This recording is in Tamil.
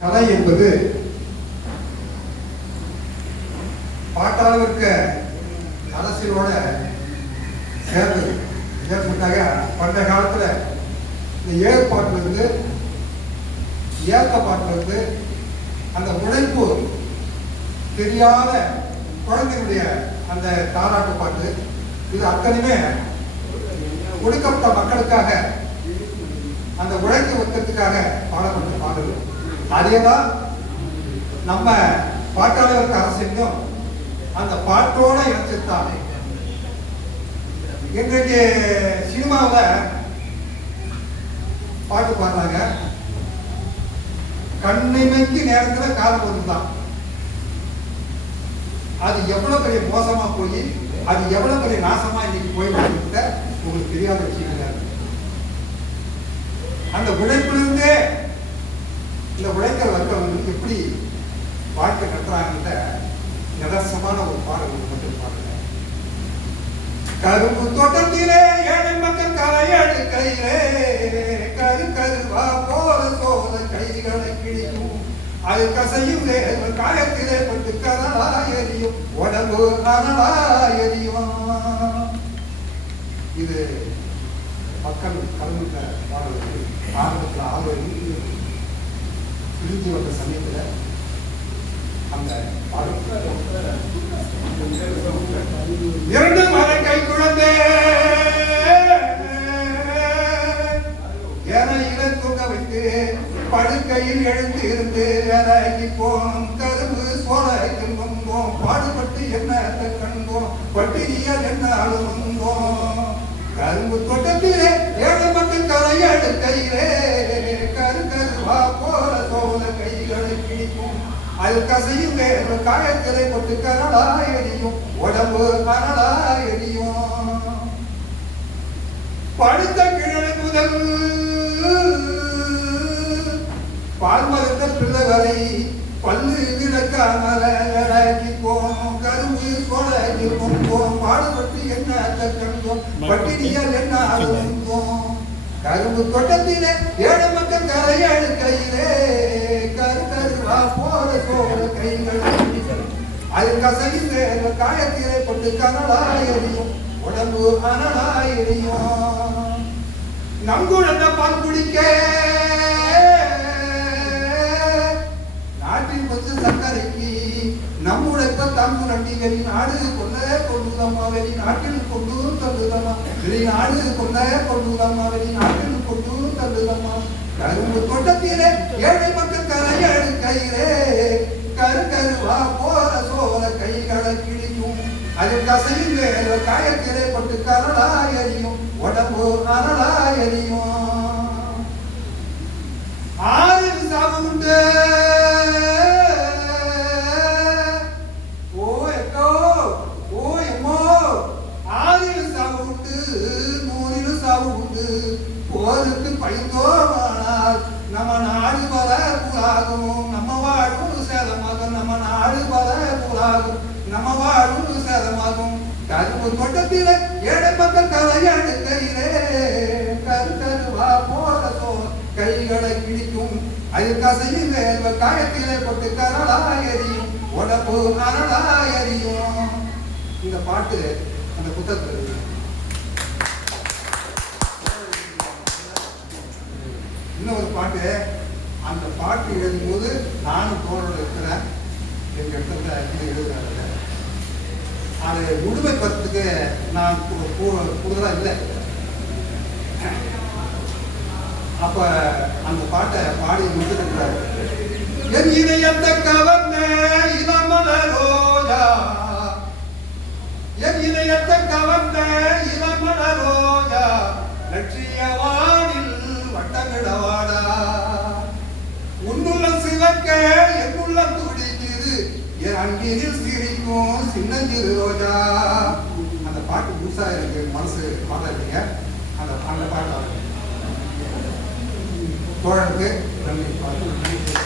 கலை என்பது பாட்டாளர்க்க அரசியலோட சேர்ந்தது. ஏற்பட்டாக பண்டைய காலத்தில் இந்த ஏற்பாட்டிலிருந்து ஏற்கப்பாட்டிலிருந்து அந்த உழைப்பு தெரியாத குழந்தைகளுடைய அந்த தாராட்டு பாட்டு, இது அத்தனையுமே ஒடுக்கப்பட்ட மக்களுக்காக அந்த உழைக்க வர்க்கத்துக்காக பாடப்பட்ட பாடல்கள். அதேதான் நம்ம பாட்டாளருக்கு அரசியலும் அந்த பாட்டோட இணைச்சிருத்தாங்க. இன்றைக்கு சினிமாவில் பாட்டு பாடுறாங்க, கண்ணிமைக்கு நேரத்தில் காலம் வந்துதான். அது எவ்வளவு பெரிய மோசமா போய் அது எவ்வளவு பெரிய நாசமா இன்னைக்கு போயிட்டு உங்களுக்கு தெரியாத விஷயம். அந்த உழைப்பிலிருந்தே இந்த உழைக்கிற வர்க்கம் வந்து எப்படி வாழ்க்கை கட்டுறாங்கன்ற நிதர்சமான ஒரு பாடல் மட்டும் பாருங்க. கரும்பு தோட்டத்திலே ஏழை மக்கள் கலையடு கையிலே கரு கருவா போல சோத கைகளை கிழிக்கும், அது கசையும் காயத்திலே பட்டு கனலா எரியும், உடம்பு அனலா எரியும். இது மக்கள் கலந்துட்ட பாடல்கள். ஆரம்பத்தில் ஆர்வம் இழுத்து வந்த சமயத்தில் அந்த பாடல் இரண்டு மலை கை குழந்தை ஏனையில தூங்க வைத்து படுக்கையில் எழுந்து இருந்து இறங்கி போனோம், கரும்பு சோலைக்கு வந்தோம், பாடுபட்டு என்ன கண்டோம், பட்டினியால் என்ன அழுந்தோம். கரும்பு தோட்டத்திலே ஏழை மக்கள் கலையடு கையிலே கரு கருவா போல சோழ கைகளை கிழிக்கும், அது கசையும் வேறு காயத்திலே போட்டு கனலா எரியும், உடம்பு கனலா எரியும். படுத்த கிழமை முதல் பால் மறுத்த பிள்ளை வரை பல்லு விளக்காமலி போனோம், கரும்பு சோழி பொங்கோம், பாடுபட்டு என்ன கண்டோம், பட்டினியால் என்ன அழுந்தோம். கரும்பு தோட்டத்திலே ஏழை மக்கள் கரையாடு கையிலே கரு கருவா போல சோழ கைகள், அது கசையும் வேறு காயத்திலே போட்டு கனலா எரியும், உடம்பு அனலா எரியும். நங்குழந்த பால் குடிக்க நாட்டின் கொஞ்சம் சர்க்கரைக்கு நம்முடைய தம்பு நட்டி வெளிநாடு கொண்ட கொண்டுதம்மா, வெளிநாட்டில் கொண்டு தள்ளுதம்மா, வெளிநாடு கொண்ட கொண்டுதம்மா, வெளிநாட்டில் கொண்டு தள்ளுதம்மா. கரும்பு தோட்டத்திலே ஏழை மக்கள் கரையடு கையிலே கரு கருவா போல சோழ கைகளை கிழிக்கும், அது கசையும் வேறு காயத்திலே பட்டு கனலா எரியும், உடம்பு அனலா எரியும். ஆறில் சாவு உண்டு போருக்கு பயந்தோமானால் நம்ம நாடு பல புலாகும், நம்ம வாழ்வு சேதமாகும், நம்ம நாடு பல புலாகும், நம்ம வாழ்வு சேதமாகும். கரும்பு தோட்டத்திலே ஏழை மக்கள் கலையாடு கையிலே கரு கருவா போல கைகளை கிழிக்கும், அது கசையும் வேறு காயத்திலே போட்டு கனலா எரியும், உடம்பு அனலா எரியும். இந்த பாட்டு அந்த புத்தகத்தில் இன்னொரு பாட்டு. அந்த பாட்டு எழுதும்போது நானும் தோழோடு இருக்கிறேன். எங்க இடத்துல இது எழுதுறாங்க. அதை முழுமைப்படுறதுக்கு நான் கூடுதலா இல்லை. அப்ப அந்த பாட்டை பாடி முடிச்சிருக்கிறாரு. என் இதயத்தை கவர்ந்த இளமல ரோஜா, என் இதயத்தை கவர்ந்த இளமல ரோஜா, லட்சியவானில் வட்டமிடவாடா, உன்னுள்ள சிவக்க என்னுள்ள துடிக்குது, என் அங்கினில் சிரிக்கும் சின்னஞ்சிறு ரோஜா. அந்த பாட்டு புதுசா எனக்கு மனசு பாடுறீங்க. அந்த பாட்டு தோழனுக்கு நன்றி.